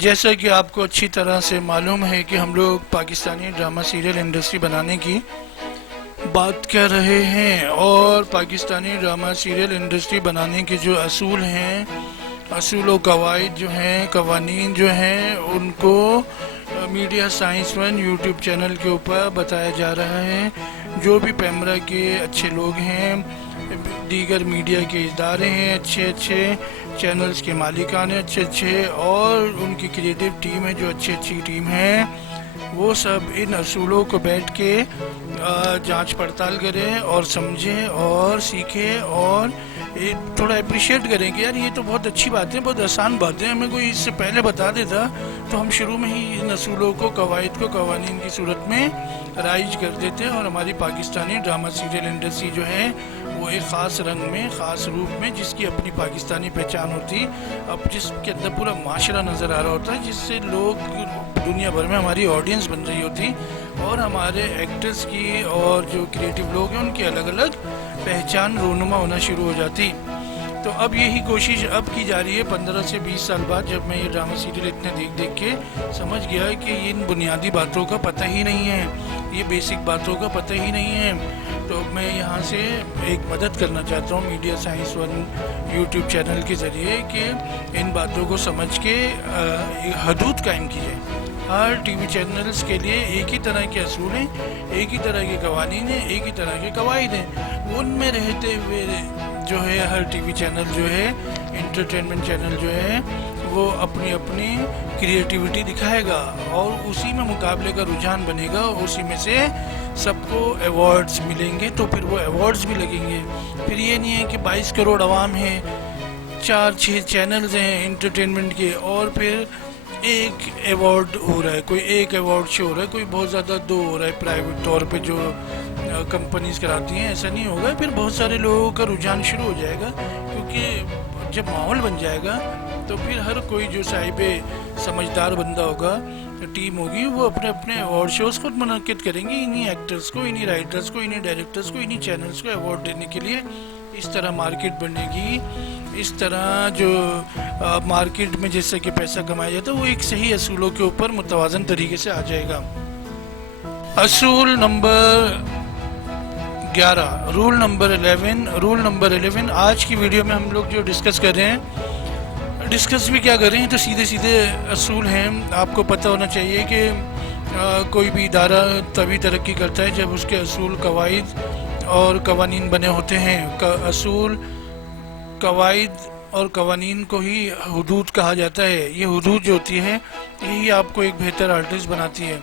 جیسا کہ آپ کو اچھی طرح سے معلوم ہے کہ ہم لوگ پاکستانی ڈرامہ سیریل انڈسٹری بنانے کی بات کر رہے ہیں، اور پاکستانی ڈرامہ سیریل انڈسٹری بنانے کے جو اصول ہیں، اصول و قواعد جو ہیں، قوانین جو ہیں، ان کو media science one YouTube channel کے اوپر بتایا جا رہا ہے۔ جو بھی پیمرا کے اچھے لوگ ہیں، دیگر میڈیا کے ادارے ہیں، اچھے چینلز کے مالکان ہیں، اچھے اور ان کی کریٹیو ٹیم ہے، جو اچھی ٹیم ہے، وہ سب ان اصولوں کو بیٹھ کے جانچ پڑتال کریں اور سمجھیں اور سیکھیں اور تھوڑا اپریشیٹ کریں کہ یار یہ تو بہت اچھی بات ہے، بہت آسان بات ہے، ہمیں کوئی اس سے پہلے بتا دیتا تو ہم شروع میں ہی ان اصولوں کو، قواعد کو قوانین کی صورت میں رائج کر دیتے، اور ہماری پاکستانی ڈرامہ سیریل انڈسٹری جو ہے وہ ایک خاص رنگ میں، خاص روپ میں، جس کی اپنی پاکستانی پہچان ہوتی، اب جس کے اندر پورا معاشرہ نظر آ رہا ہوتا ہے، جس سے لوگ دنیا بھر میں ہماری آڈینس بن رہی ہوتی، اور ہمارے ایکٹرز کی اور جو کریٹیو لوگ ہیں ان کی الگ الگ پہچان رونما ہونا شروع ہو جاتی۔ تو اب یہی کوشش اب کی جا رہی ہے 15 سے 20 سال بعد، جب میں یہ ڈرامہ سیریل اتنے دیکھ کے سمجھ گیا کہ ان بنیادی باتوں کا پتہ ہی نہیں ہے، یہ بیسک باتوں کا پتہ ہی نہیں ہے۔ تو میں یہاں سے ایک مدد کرنا چاہتا ہوں media science one YouTube channel کے ذریعے کہ ان باتوں کو سمجھ کے حدود قائم کی جائے۔ ہر ٹی وی چینلز کے لیے ایک ہی طرح کے اصول ہیں، ایک ہی طرح کے قوانین ہیں، ایک ہی طرح کے قواعد ہیں، ان میں رہتے ہوئے جو ہے ہر ٹی وی چینل جو ہے، انٹرٹینمنٹ چینل جو ہے، وہ اپنی کریٹیوٹی دکھائے گا، اور اسی میں مقابلے کا رجحان بنے گا، اسی میں سے سب کو ایوارڈز ملیں گے، تو پھر وہ ایوارڈز بھی لگیں گے۔ پھر یہ نہیں ہے کہ 22 کروڑ عوام ہیں، 4-6 چینلز ہیں انٹرٹینمنٹ کے، اور پھر ایک ایوارڈ ہو رہا ہے، کوئی ایک ایوارڈ شو ہو رہا ہے، کوئی بہت زیادہ 2 ہو رہا ہے پرائیویٹ طور پہ جو کمپنیز کراتی ہیں، ایسا نہیں ہوگا۔ پھر بہت سارے لوگوں کا رجحان شروع ہو جائے گا، کیونکہ جب ماحول بن جائے گا تو پھر ہر کوئی جو صاحب سمجھدار بندہ ہوگا، ٹیم ہوگی، وہ اپنے ایوارڈ شوز خود منعقد کریں گے، انہی ایکٹرز کو، انہی رائٹرز کو، انہی ڈائریکٹرز کو، انہی چینلز کو ایوارڈ دینے کے لیے۔ اس طرح مارکیٹ بنے گی، اس طرح جو مارکیٹ میں جس سے کہ پیسہ کمایا جاتا ہے وہ ایک صحیح اصولوں کے اوپر متوازن طریقے سے آ جائے گا۔ اصول نمبر 11، رول نمبر 11 آج کی ویڈیو میں ہم لوگ جو ڈسکس کر رہے ہیں، ڈسکس بھی کیا کر رہے ہیں، تو سیدھے اصول ہیں۔ آپ کو پتہ ہونا چاہیے کہ کوئی بھی ادارہ تبھی ترقی کرتا ہے جب اس کے اصول، قواعد اور قوانین بنے ہوتے ہیں۔ اصول، قواعد اور قوانین کو ہی حدود کہا جاتا ہے۔ یہ حدود جو ہوتی ہے یہی آپ کو ایک بہتر آرٹسٹ بناتی ہے،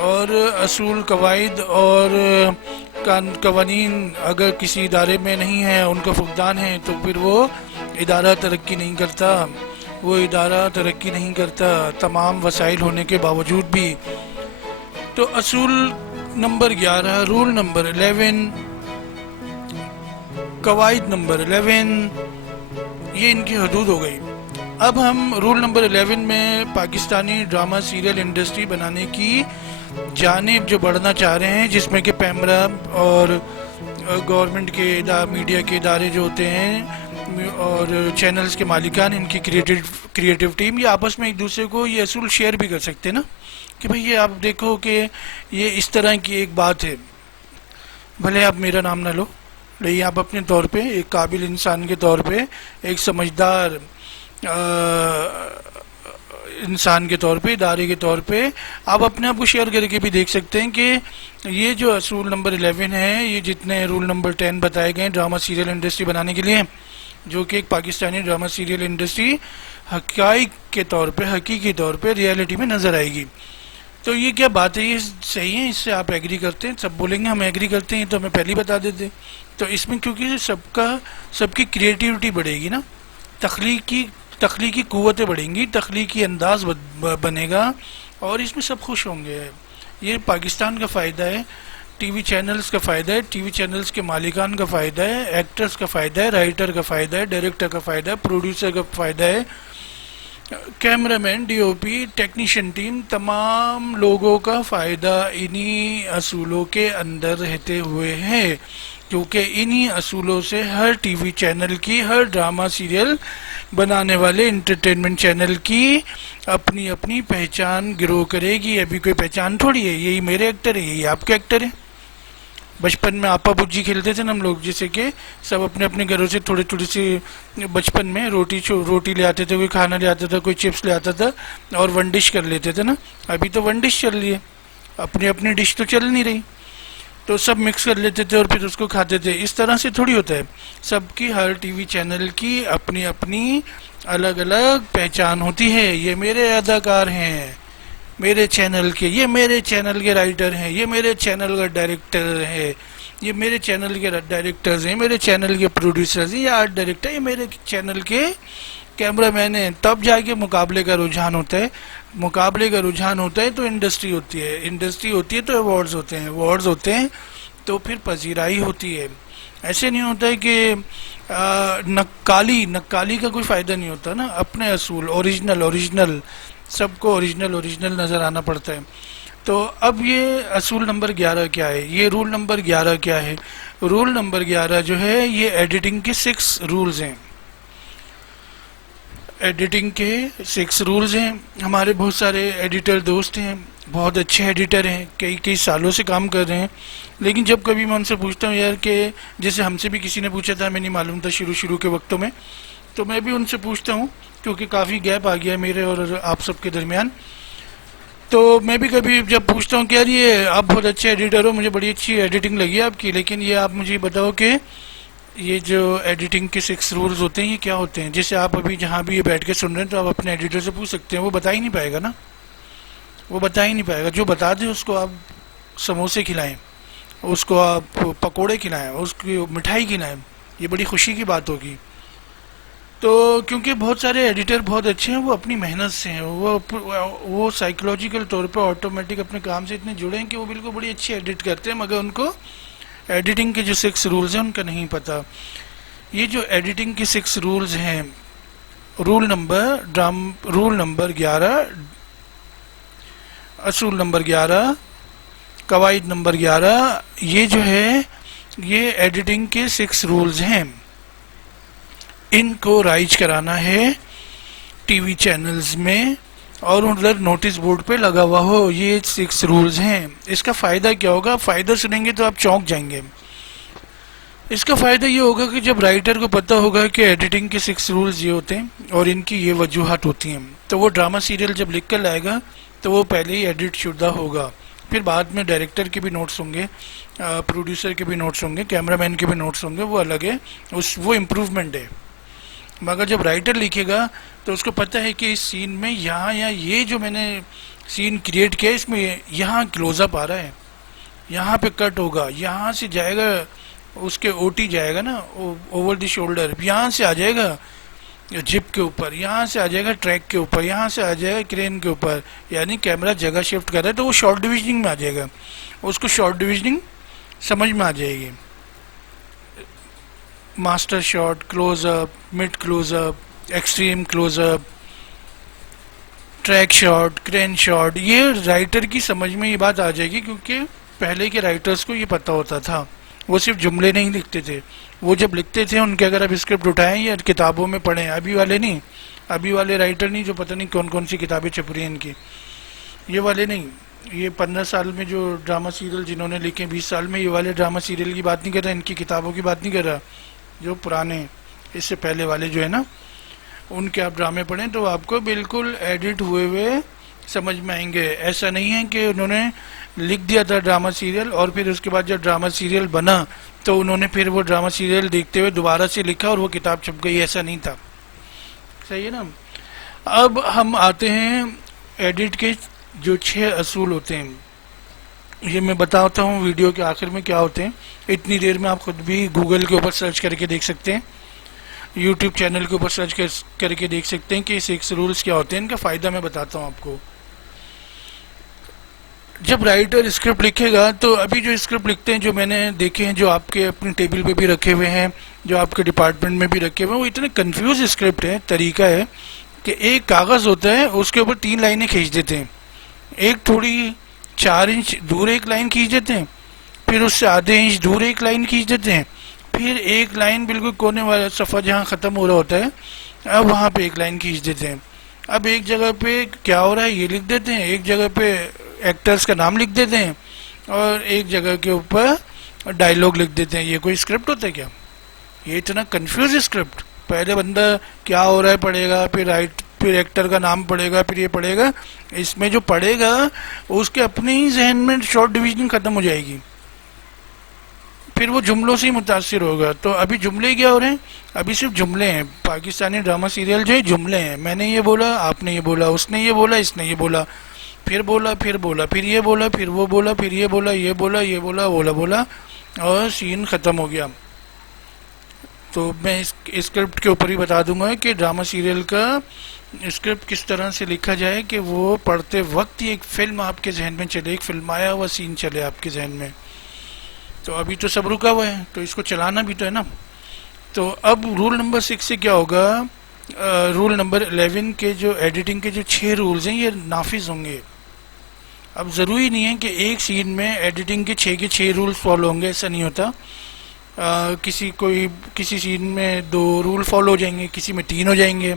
اور اصول، قواعد اور قوانین اگر کسی ادارے میں نہیں ہیں، ان کا فقدان ہے، تو پھر وہ ادارہ ترقی نہیں کرتا، تمام وسائل ہونے کے باوجود بھی۔ تو اصول نمبر 11، رول نمبر 11، قواعد نمبر 11، یہ ان کی حدود ہو گئی۔ اب ہم رول نمبر 11 میں پاکستانی ڈرامہ سیریل انڈسٹری بنانے کی جانب جو بڑھنا چاہ رہے ہیں، جس میں کہ پیمرا اور گورنمنٹ کے میڈیا کے ادارے جو ہوتے ہیں اور چینلز کے مالکان، ان کی کریٹیو ٹیم، یہ آپس میں ایک دوسرے کو یہ اصول شیئر بھی کر سکتے ہیں نا، کہ بھئی یہ آپ دیکھو کہ یہ اس طرح کی ایک بات ہے، بھلے آپ میرا نام نہ لو، لیکن آپ اپنے طور پہ ایک قابل انسان کے طور پہ، ایک سمجھدار انسان کے طور پہ، ادارے کے طور پہ، آپ اپنے آپ کو شیئر کر کے بھی دیکھ سکتے ہیں کہ یہ جو اصول نمبر 11 ہے، یہ جتنے رول نمبر 10 بتائے گئے ڈرامہ سیریل انڈسٹری بنانے کے لیے، جو کہ ایک پاکستانی ڈرامہ سیریل انڈسٹری حقائق کے طور پہ، حقیقی طور پہ، ریالٹی میں نظر آئے گی۔ تو یہ کیا بات ہے، یہ صحیح ہے، اس سے آپ ایگری کرتے ہیں؟ سب بولیں گے ہم ایگری کرتے ہیں، تو ہمیں پہلے بتا دیتے۔ تو اس میں کیونکہ سب کی کریٹیوٹی بڑھے گی نا، تخلیقی قوتیں بڑھیں گی، تخلیقی انداز بنے گا، اور اس میں سب خوش ہوں گے۔ یہ پاکستان کا فائدہ ہے، ٹی وی چینلز کا فائدہ ہے، ٹی وی چینلز کے مالکان کا فائدہ ہے، ایکٹرز کا فائدہ ہے، رائٹر کا فائدہ ہے، ڈائریکٹر کا فائدہ ہے، پروڈیوسر کا فائدہ ہے، کیمرہ مین، ڈی او پی، ٹیکنیشین ٹیم، تمام لوگوں کا فائدہ انہی اصولوں کے اندر رہتے ہوئے ہے، کیونکہ انہی اصولوں سے ہر ٹی وی چینل کی، ہر ڈرامہ سیریل بنانے والے انٹرٹینمنٹ چینل کی اپنی اپنی پہچان گرو کرے گی. ابھی کوئی پہچان تھوڑی ہے, یہی میرے ایکٹر ہے, یہی آپ کے ایکٹر ہیں. بچپن میں آپا بجی کھیلتے تھے نا ہم لوگ, جیسے کہ سب اپنے اپنے گھروں سے تھوڑی تھوڑی سی بچپن میں روٹی لے آتے تھے, کوئی کھانا لے آتا تھا, کوئی چپس لے آتا تھا, اور ون ڈش کر لیتے تھے نا. ابھی تو ون ڈش چل رہی ہے, اپنی اپنی ڈش تو چل نہیں رہی, تو سب مکس کر لیتے تھے اور پھر اس کو کھاتے تھے. اس طرح سے تھوڑی ہوتا ہے, سب کی ہر ٹی وی چینل کی اپنی اپنی الگ الگ پہچان ہوتی ہے. یہ میرے اداکار ہیں میرے چینل کے, یہ میرے چینل کے رائٹر ہیں, یہ میرے چینل کا ڈائریکٹر ہے, یہ میرے چینل کے ڈائریکٹرز ہیں, میرے چینل کے پروڈیوسرز ہیں, یہ آرٹ ڈائریکٹر, یہ میرے چینل کے کیمرہ مین ہیں. تب جا کے مقابلے کا رجحان ہوتا ہے. مقابلے کا رجحان ہوتا ہے تو انڈسٹری ہوتی ہے, انڈسٹری ہوتی ہے تو ایوارڈز ہوتے ہیں, ایوارڈز ہوتے ہیں تو پھر پذیرائی ہوتی ہے. ایسے نہیں ہوتا ہے کہ نقالی کا کوئی فائدہ نہیں ہوتا نا. اپنے اصول اوریجنل سب کو اوریجنل نظر آنا پڑتا ہے. تو اب یہ اصول نمبر 11 کیا ہے, یہ رول نمبر 11 کیا ہے؟ رول نمبر 11 جو ہے یہ ایڈیٹنگ کے 6 رولز ہیں. ایڈیٹنگ کے 6 رولز ہیں. ہمارے بہت سارے ایڈیٹر دوست ہیں, بہت اچھے ایڈیٹر ہیں, کئی سالوں سے کام کر رہے ہیں. لیکن جب کبھی میں ان سے پوچھتا ہوں یار کہ جیسے ہم سے بھی کسی نے پوچھا تھا, ہمیں نہیں معلوم تھا شروع کے وقتوں میں, تو میں بھی ان سے پوچھتا ہوں کیونکہ کافی گیپ آ گیا ہے میرے اور آپ سب کے درمیان. تو میں بھی کبھی جب پوچھتا ہوں کہ یار یہ آپ بہت اچھے ایڈیٹر ہو, مجھے بڑی اچھی ایڈیٹنگ لگی ہے آپ کی, لیکن یہ آپ مجھے بتاؤ کہ یہ جو ایڈیٹنگ کے 6 رولز ہوتے ہیں یہ کیا ہوتے ہیں. جیسے آپ ابھی جہاں بھی یہ بیٹھ کے سن رہے ہیں تو آپ اپنے ایڈیٹر سے پوچھ سکتے ہیں, وہ بتا ہی نہیں پائے گا نا, وہ بتا ہی نہیں پائے گا. جو بتا دے اس کو آپ سموسے کھلائیں, اس کو آپ پکوڑے کھلائیں, اس کی مٹھائی کھلائیں, یہ بڑی خوشی کی بات ہوگی. تو کیونکہ بہت سارے ایڈیٹر بہت اچھے ہیں, وہ اپنی محنت سے ہیں, وہ سائیکولوجیکل طور پہ آٹومیٹک اپنے کام سے اتنے جڑے ہیں کہ وہ بالکل بڑی اچھی ایڈٹ کرتے ہیں, مگر ان کو ایڈیٹنگ کے جو 6 رولز ہیں ان کا نہیں پتہ. یہ جو ایڈیٹنگ کے 6 رولز ہیں, رول نمبر 11, اصول نمبر 11, قواعد نمبر 11, یہ جو ہے یہ ایڈیٹنگ کے 6 رولز ہیں. ان کو رائج کرانا ہے ٹی وی چینلز میں اور ادھر نوٹس بورڈ پہ لگا ہوا ہو. یہ 6 رولز ہیں. اس کا فائدہ کیا ہوگا؟ فائدہ سنیں گے تو آپ چونک جائیں گے. اس کا فائدہ یہ ہوگا کہ جب رائٹر کو پتہ ہوگا کہ ایڈیٹنگ کے 6 رولز یہ ہوتے ہیں اور ان کی یہ وجوہات ہوتی ہیں, تو وہ ڈرامہ سیریل جب لکھ کر لائے گا تو وہ پہلے ہی ایڈٹ شدہ ہوگا. پھر بعد میں ڈائریکٹر کے بھی نوٹس ہوں گے, پروڈیوسر کے بھی نوٹس ہوں گے, کیمرہ مین کے بھی نوٹس ہوں گے, وہ الگ ہے, وہ امپروومنٹ ہے. مگر جب رائٹر لکھے گا تو اس کو پتہ ہے کہ اس سین میں یہاں یہ جو میں نے سین کریٹ کیا اس میں یہاں کلوز اپ آ رہا ہے, یہاں پہ کٹ ہوگا, یہاں سے جائے گا اس کے او ٹی جائے گا نا, اوور دی شولڈر, یہاں سے آ جائے گا جپ کے اوپر, یہاں سے آ جائے گا ٹریک کے اوپر, یہاں سے آ جائے گا کرین کے اوپر, یعنی کیمرہ جگہ شفٹ کر رہا ہے تو وہ شارٹ ڈویژننگ میں آ جائے گا, اس کو شارٹ ڈویژننگ سمجھ میں آ جائے گی. Master shot, close up, mid close up, extreme close up, track shot, crane shot, یہ رائٹر کی سمجھ میں یہ بات آ جائے گی کیونکہ پہلے کے رائٹرز کو یہ پتہ ہوتا تھا. وہ صرف جملے نہیں لکھتے تھے, وہ جب لکھتے تھے ان کے اگر آپ اسکرپٹ اٹھائیں یا کتابوں میں پڑھیں, ابھی والے نہیں, ابھی والے رائٹر نہیں جو پتہ نہیں کون کون سی کتابیں چھپ رہی ہیں ان کی, یہ والے نہیں. یہ 15 سال میں جو ڈرامہ سیریل جنہوں نے لکھے, 20 سال میں, یہ والے ڈرامہ سیریل کی بات نہیں کر رہا, ان کی کتابوں کی بات نہیں کر رہا. جو پرانے اس سے پہلے والے جو ہے نا, ان کے آپ ڈرامے پڑھیں تو آپ کو بالکل ایڈٹ ہوئے سمجھ میں آئیں گے. ایسا نہیں ہے کہ انہوں نے لکھ دیا تھا ڈرامہ سیریل اور پھر اس کے بعد جب ڈرامہ سیریل بنا تو انہوں نے پھر وہ ڈرامہ سیریل دیکھتے ہوئے دوبارہ سے لکھا اور وہ کتاب چھپ گئی, ایسا نہیں تھا. صحیح ہے نا. اب ہم آتے ہیں ایڈٹ کے جو 6 اصول ہوتے ہیں, یہ میں بتاتا ہوں ویڈیو کے آخر میں کیا ہوتے ہیں. اتنی دیر میں آپ خود بھی گوگل کے اوپر سرچ کر کے دیکھ سکتے ہیں, یوٹیوب چینل کے اوپر سرچ کر کے دیکھ سکتے ہیں کہ 6 رولز کیا ہوتے ہیں. ان کا فائدہ میں بتاتا ہوں آپ کو. جب رائٹر اسکرپٹ لکھے گا تو ابھی جو اسکرپٹ لکھتے ہیں جو میں نے دیکھے ہیں, جو آپ کے اپنی ٹیبل پہ بھی رکھے ہوئے ہیں, جو آپ کے ڈپارٹمنٹ میں بھی رکھے ہوئے ہیں, وہ اتنے کنفیوز اسکرپٹ ہے. طریقہ ہے کہ ایک کاغذ ہوتا ہے, اس کے اوپر 3 لائنیں کھینچ دیتے ہیں, ایک تھوڑی 4 انچ دور ایک لائن کھینچ دیتے ہیں, پھر اس سے آدھے انچ دور ایک لائن کھینچ دیتے ہیں, پھر ایک لائن بالکل کونے والا صفحہ جہاں ختم ہو رہا ہوتا ہے اب وہاں پہ ایک لائن کھینچ دیتے ہیں. اب ایک جگہ پہ کیا ہو رہا ہے یہ لکھ دیتے ہیں, ایک جگہ پہ ایکٹرز کا نام لکھ دیتے ہیں, اور ایک جگہ کے اوپر ڈائلاگ لکھ دیتے ہیں. یہ کوئی اسکرپٹ ہوتا ہے کیا؟ یہ اتنا کنفیوز اسکرپٹ. پہلے بندہ کیا ہو رہا ہے پڑھے گا, پھر ایکٹر کا نام پڑھے گا, پھر یہ پڑھے گا. اس میں جو پڑھے گا اس کے اپنے ہی ذہن میں شارٹ ڈویژن ختم ہو جائے گی, پھر وہ جملوں سے ہی متاثر ہوگا. تو ابھی جملے کیا ہو رہے ہیں؟ ابھی صرف جملے ہیں. پاکستانی ڈرامہ سیریل جو ہے جملے ہیں. میں نے یہ بولا, آپ نے یہ بولا, اس نے یہ بولا, اس نے یہ بولا, پھر بولا, پھر بولا, پھر یہ بولا, پھر وہ بولا, پھر یہ بولا, یہ بولا, یہ بولا, بولا بولا, اور سین ختم ہو گیا. تو میں اس اسکرپٹ کے اوپر ہی بتا دوں گا کہ ڈرامہ سیریل کا اسکرپٹ کس طرح سے لکھا جائے کہ وہ پڑھتے وقت ہی ایک فلم آپ کے ذہن میں چلے, ایک فلم آیا ہوا سین چلے آپ کے ذہن میں. تو ابھی تو سب رکا ہوا ہے, تو اس کو چلانا بھی تو ہے نا. تو اب رول نمبر 6 سے کیا ہوگا؟ رول نمبر 11 کے جو ایڈیٹنگ کے جو 6 رولز ہیں یہ نافذ ہوں گے. اب ضروری نہیں ہے کہ ایک سین میں ایڈیٹنگ کے 6 رولز فالو ہوں گے, ایسا نہیں ہوتا. کسی سین میں 2 رول فالو ہو جائیں گے, کسی میں 3 ہو جائیں گے,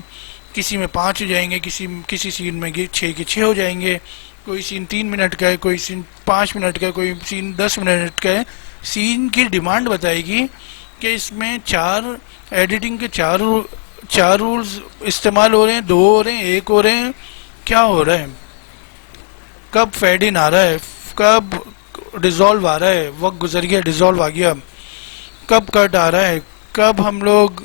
کسی میں 5 ہو جائیں گے, کسی سین میں 6 کے 6 ہو جائیں گے. کوئی سین 3 منٹ کا ہے, کوئی سین 5 منٹ کا ہے, کوئی سین 10 منٹ کا ہے. سین کی ڈیمانڈ بتائے گی کہ اس میں ایڈیٹنگ کے 4 رولز استعمال ہو رہے ہیں, 2 ہو رہے ہیں, 1 ہو رہے ہیں, کیا ہو رہا ہے, کب فیڈ ان آ رہا ہے, کب ڈیزالو آ رہا ہے, وقت گزر گیا ڈیزالو آ گیا, کب کٹ آ رہا ہے, کب ہم لوگ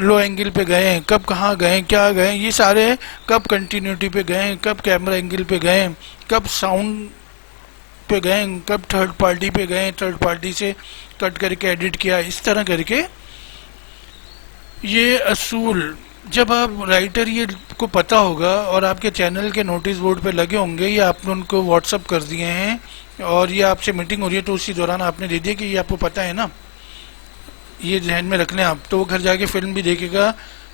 لو اینگل پہ گئے ہیں, کب کہاں گئے ہیں, کیا گئے ہیں, یہ سارے, کب کنٹینیوٹی پہ گئے ہیں, کب کیمرہ اینگل پہ گئے ہیں, کب ساؤنڈ پہ گئے ہیں, کب تھرڈ پارٹی پہ گئے ہیں, تھرڈ پارٹی سے کٹ کر کے ایڈٹ کیا. اس طرح کر کے یہ اصول جب آپ رائٹر یہ کو پتہ ہوگا اور آپ کے چینل کے نوٹس بورڈ پہ لگے ہوں گے, یا آپ نے ان کو واٹس اپ کر دیے ہیں اور یہ آپ سے میٹنگ ہو رہی ہے تو اسی دوران آپ نے دے دیا کہ یہ آپ کو پتہ ہے نا, یہ ذہن میں رکھ لیں آپ. تو وہ گھر جا کے فلم بھی دیکھے گا,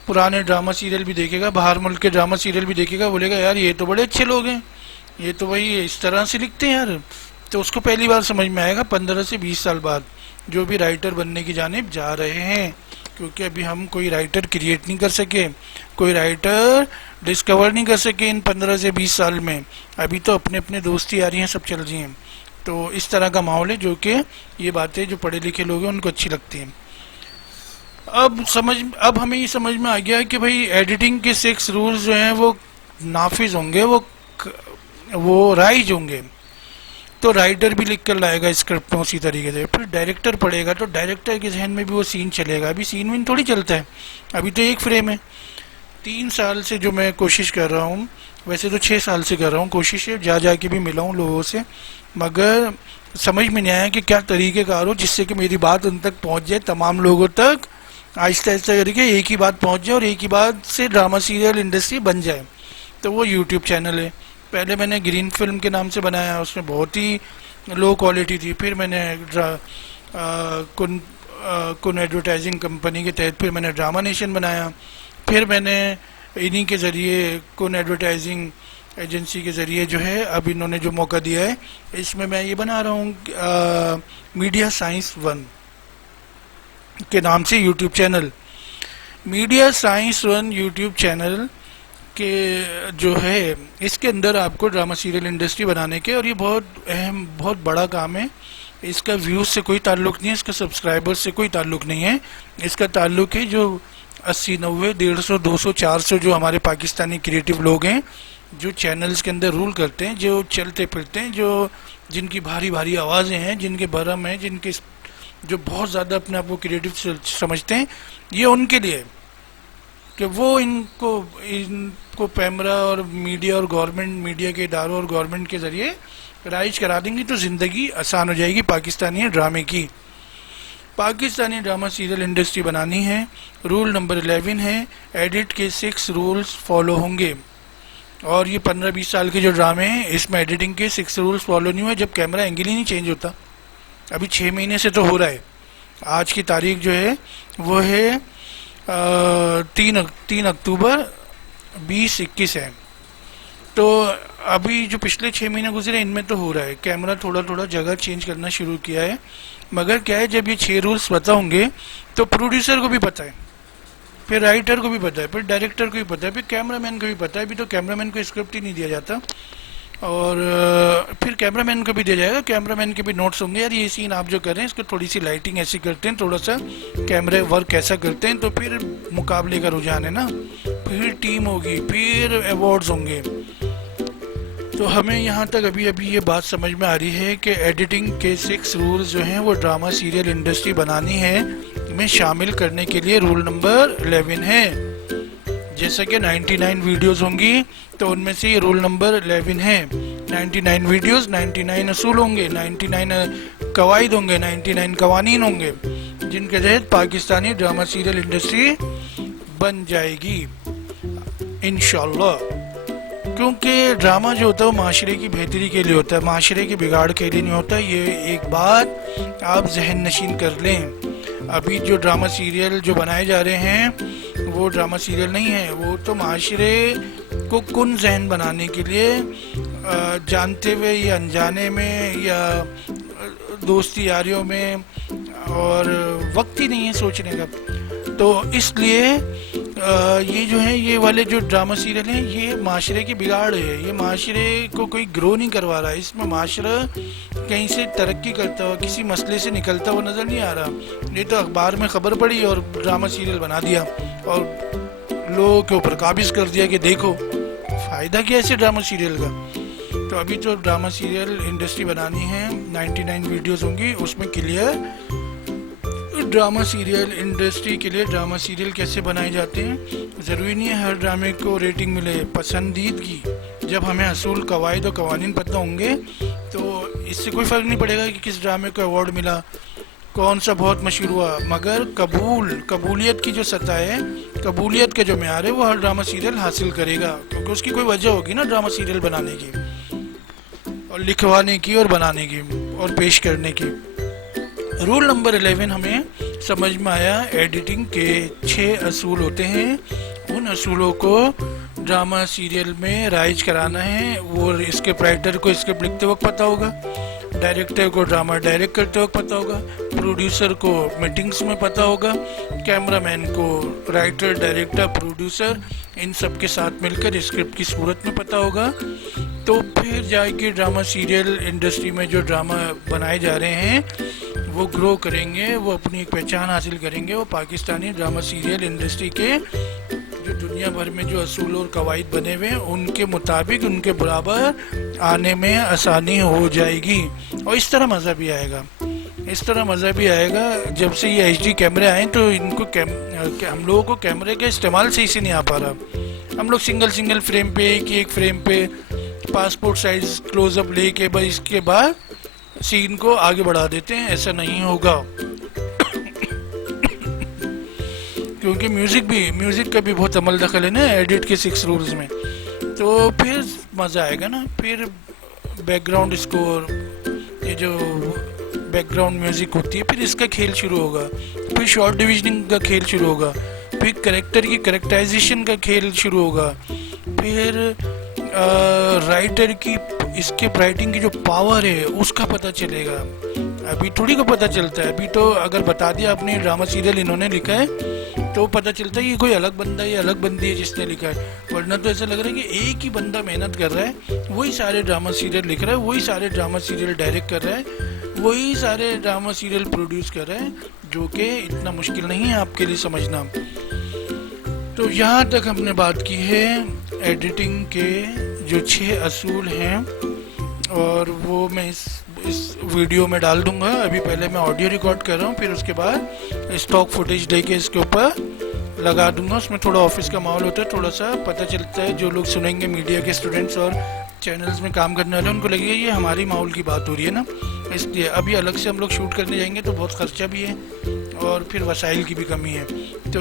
پرانے ڈرامہ سیریل بھی دیکھے گا, باہر ملک کے ڈرامہ سیریل بھی دیکھے گا, بولے گا یار یہ تو بڑے اچھے لوگ ہیں, یہ تو وہی اس طرح سے لکھتے ہیں یار. تو اس کو پہلی بار سمجھ میں آئے گا 15 سے 20 سال بعد, جو بھی رائٹر بننے کی جانب جا رہے ہیں. کیونکہ ابھی ہم کوئی رائٹر کریٹ نہیں کر سکے, کوئی رائٹر ڈسکور نہیں کر سکے ان 15 سے 20 سال میں. ابھی تو اپنے اپنے دوستی آ رہی ہیں, سب چل رہی ہیں. تو اس طرح کا ماحول ہے جو کہ یہ باتیں جو پڑھے لکھے لوگ ہیں ان کو اچھی لگتی ہیں. اب ہمیں یہ سمجھ میں آ گیا کہ بھائی ایڈیٹنگ کے 6 رولز جو ہیں وہ نافذ ہوں گے, وہ رائج ہوں گے. تو رائٹر بھی لکھ کر لائے گا اسکرپٹ اسی طریقے سے, پھر ڈائریکٹر پڑھے گا تو ڈائریکٹر کے ذہن میں بھی وہ سین چلے گا. ابھی سین وین تھوڑی چلتا ہے, ابھی تو ایک فریم ہے. 3 سال سے جو میں کوشش کر رہا ہوں, ویسے تو 6 سال سے کر رہا ہوں کوشش ہے, جا کے بھی ملا ہوں لوگوں سے, مگر سمجھ میں نہیں آیا کہ کیا طریقہ کار ہو جس سے کہ میری بات ان تک پہنچ جائے, تمام لوگوں تک آہستہ آہستہ کر کے ایک ہی بات پہنچ جائے اور ایک ہی بات سے ڈرامہ سیریل انڈسٹری بن جائے. تو وہ یوٹیوب چینل ہے. پہلے میں نے گرین فلم کے نام سے بنایا, اس میں بہت ہی لو کوالٹی تھی. پھر میں نے کن ایڈورٹائزنگ کمپنی کے تحت پھر میں نے ڈرامہ نیشن بنایا. پھر میں نے انہی کے ذریعے کن ایڈورٹائزنگ ایجنسی کے ذریعے جو ہے اب انہوں نے جو موقع دیا ہے, اس میں یہ بنا رہا ہوں میڈیا سائنس 1 کے نام سے YouTube channel. Media science 1 YouTube channel کہ جو ہے اس کے اندر آپ کو ڈرامہ سیریل انڈسٹری بنانے کے, اور یہ بہت اہم بہت بڑا کام ہے. اس کا ویوز سے کوئی تعلق نہیں ہے, اس کا سبسکرائبر سے کوئی تعلق نہیں ہے. اس کا تعلق ہے جو 80 90 150 200 400 جو ہمارے پاکستانی کریٹو لوگ ہیں, جو چینلز کے اندر رول کرتے ہیں, جو چلتے پھرتے ہیں, جن کی بھاری بھاری آوازیں ہیں, جن کے برہم ہیں, جو بہت زیادہ اپنے آپ کو کریٹو سمجھتے ہیں. یہ ان کے لیے کہ وہ ان کو پیمرا اور میڈیا اور گورنمنٹ, میڈیا کے اداروں اور گورنمنٹ کے ذریعے رائج کرا دیں گی تو زندگی آسان ہو جائے گی پاکستانی ڈرامے کی. پاکستانی ڈرامہ سیریل انڈسٹری بنانی ہے. رول نمبر 11 ہے ایڈٹ کے 6 رولز فالو ہوں گے. اور یہ 15-20 سال کے جو ڈرامے ہیں اس میں ایڈیٹنگ کے 6 رولز فالو نہیں ہوئے, جب کیمرہ اینگل ہی نہیں چینج ہوتا. ابھی 6 مہینے سے تو ہو رہا ہے. آج کی تاریخ جو ہے وہ ہے 3 اکتوبر 2021 ہے. تو ابھی جو پچھلے 6 مہینے گزرے ان میں تو ہو رہا ہے, کیمرہ تھوڑا تھوڑا جگہ چینج کرنا شروع کیا ہے. مگر کیا ہے, جب یہ 6 رولز پتہ ہوں گے تو پروڈیوسر کو بھی پتہ ہے, پھر رائٹر کو بھی پتہ ہے، پھر ڈائریکٹر کو بھی پتہ ہے، پھر کیمرہ مین کو بھی پتہ ہے. ابھی تو کیمرہ مین کو اسکرپٹ ہی نہیں دیا جاتا، اور پھر کیمرہ مین کو بھی دیا جائے گا. کیمرہ مین کے بھی نوٹس ہوں گے، یار یہ سین آپ جو کر رہے ہیں اس کو تھوڑی سی لائٹنگ ایسی کرتے ہیں، تھوڑا سا کیمرے ورک ایسا کرتے ہیں، تو پھر مقابلے کا رجحان ہے نا، پھر ٹیم ہوگی، پھر ایوارڈز ہوں گے. تو ہمیں یہاں تک ابھی یہ بات سمجھ میں آ رہی ہے کہ ایڈیٹنگ کے 6 رولز جو ہیں وہ ڈرامہ سیریل انڈسٹری بنانی ہے میں شامل کرنے کے لیے رول نمبر 11 ہے. جیسا کہ 99 ویڈیوز ہوں گی تو ان میں سے یہ رول نمبر 11 ہے. 99 ویڈیوز 99 اصول ہوں گے، 99 قواعد ہوں گے، 99 قوانین ہوں گے جن کے تحت پاکستانی ڈرامہ سیریل انڈسٹری بن جائے گی انشاءاللہ. کیونکہ ڈرامہ جو ہوتا ہے وہ معاشرے کی بہتری کے لیے ہوتا ہے، معاشرے کے بگاڑ کے لیے نہیں ہوتا. یہ ایک بات آپ ذہن نشین کر لیں. ابھی جو ڈرامہ سیریل جو بنائے جا رہے ہیں وہ ڈرامہ سیریل نہیں ہیں، وہ تو معاشرے کو کن ذہن بنانے کے لیے جانتے ہوئے یا انجانے میں یا دوستی یاریوں میں، اور وقت ہی نہیں ہے سوچنے کا. تو اس لیے یہ جو ہیں یہ والے جو ڈرامہ سیریل ہیں یہ معاشرے کی بگاڑ ہے. یہ معاشرے کو کوئی گرو نہیں کروا رہا ہے. اس میں معاشرہ کہیں سے ترقی کرتا ہوا، کسی مسئلے سے نکلتا ہوا نظر نہیں آ رہا. یہ تو اخبار میں خبر پڑی اور ڈرامہ سیریل بنا دیا اور لوگوں کے اوپر قابض کر دیا کہ دیکھو فائدہ کیا ایسے ڈرامہ سیریل کا. تو ابھی تو ڈرامہ سیریل انڈسٹری بنانی ہے، 99 ویڈیوز ہوں گی اس میں کلیئر ڈرامہ سیریل انڈسٹری کے لیے ڈرامہ سیریل کیسے بنائے جاتے ہیں. ضروری نہیں ہے ہر ڈرامے کو ریٹنگ ملے، پسندیدگی. جب ہمیں اصول، قواعد اور قوانین پتہ ہوں گے تو اس سے کوئی فرق نہیں پڑے گا کہ کس ڈرامے کو ایوارڈ ملا، کون سا بہت مشہور ہوا. مگر قبولیت کی جو سطح ہے، قبولیت کا جو معیار ہے وہ ہر ڈرامہ سیریل حاصل کرے گا، کیونکہ اس کی کوئی وجہ ہوگی نا ڈرامہ سیریل بنانے کی اور لکھوانے کی اور بنانے کی اور پیش کرنے کی. رول نمبر 11 ہمیں سمجھ میں آیا. ایڈیٹنگ کے 6 اصول ہوتے ہیں، ان اصولوں کو ڈرامہ سیریل میں رائج کرانا ہے. وہ اسکرپٹ رائٹر کو اسکرپٹ لکھتے وقت پتہ ہوگا، ڈائریکٹر کو ڈرامہ ڈائریکٹ کرتے وقت پتہ ہوگا، پروڈیوسر کو میٹنگز میں پتہ ہوگا، کیمرہ مین کو رائٹر، ڈائریکٹر، پروڈیوسر ان سب کے ساتھ مل کر اسکرپٹ کی صورت میں پتہ ہوگا. تو پھر جا کے ڈرامہ سیریل انڈسٹری میں جو ڈرامہ بنائے جا رہے ہیں وہ گرو کریں گے، وہ اپنی ایک پہچان حاصل کریں گے. وہ پاکستانی ڈرامہ سیریل انڈسٹری کے جو دنیا بھر میں جو اصول اور قواعد بنے ہوئے ہیں ان کے مطابق ان کے برابر آنے میں آسانی ہو جائے گی. اور اس طرح مزہ بھی آئے گا. جب سے یہ ایچ ڈی کیمرے آئیں تو ان کو ہم لوگوں کو کیمرے کا استعمال صحیح سے نہیں آ پا رہا. ہم لوگ سنگل فریم پہ ایک فریم پہ پاسپورٹ سائز کلوز اپ لے کے بس اس کے بعد سین کو آگے بڑھا دیتے ہیں. ایسا نہیں ہوگا کیونکہ میوزک کا بھی بہت عمل دخل ہے نا ایڈٹ کے 6 رولز میں. تو پھر مزہ آئے گا نا. پھر بیک گراؤنڈ اسکور، یہ جو بیک گراؤنڈ میوزک ہوتی ہے، پھر اس کا کھیل شروع ہوگا. پھر شارٹ ڈویژننگ کا کھیل شروع ہوگا. پھر کریکٹر کی کریکٹرائزیشن کا کھیل شروع ہوگا. پھر رائٹر کی اسکرپٹ رائٹنگ کی جو پاور ہے اس کا پتہ چلے گا. ابھی تھوڑی کو پتہ چلتا ہے. ابھی تو اگر بتا دیا اپنی ڈرامہ سیریل انہوں نے لکھا ہے تو پتہ چلتا ہے یہ کوئی الگ بندہ ہے، یہ الگ بندی ہے جس نے لکھا ہے. ورنہ تو ایسا لگ رہا ہے کہ ایک ہی بندہ محنت کر رہا ہے، وہی سارے ڈرامہ سیریل لکھ رہا ہے، وہی سارے ڈرامہ سیریل ڈائریکٹ کر رہا ہے، وہی سارے ڈرامہ سیریل پروڈیوس کر رہا ہے، جو کہ اتنا مشکل نہیں ہے آپ کے لیے سمجھنا. تو یہاں تک ہم نے بات کی ہے ایڈیٹنگ کے جو 6 اصول ہیں، اور وہ میں اس ویڈیو میں ڈال دوں گا. ابھی پہلے میں آڈیو ریکارڈ کر رہا ہوں، پھر اس کے بعد اسٹاک فوٹیج لے کے اس کے اوپر لگا دوں گا. اس میں تھوڑا آفس کا ماحول ہوتا ہے، تھوڑا سا پتہ چلتا ہے. جو لوگ سنیں گے میڈیا کے اسٹوڈنٹس اور چینلز میں کام کرنے والے ان کو لگے گا یہ ہماری ماحول کی بات ہو رہی ہے نا. اس لیے ابھی الگ سے ہم لوگ شوٹ کرنے جائیں گے تو بہت خرچہ بھی ہے اور پھر وسائل کی بھی کمی ہے. تو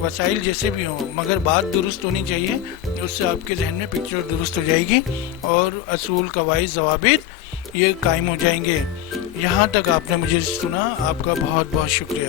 وسائل جیسے بھی ہوں مگر بات درست ہونی چاہیے، اس سے آپ کے ذہن میں پکچر درست ہو جائے گی اور اصول، قواعد، ضوابط یہ قائم ہو جائیں گے. یہاں تک آپ نے مجھے سنا، آپ کا بہت بہت شکریہ.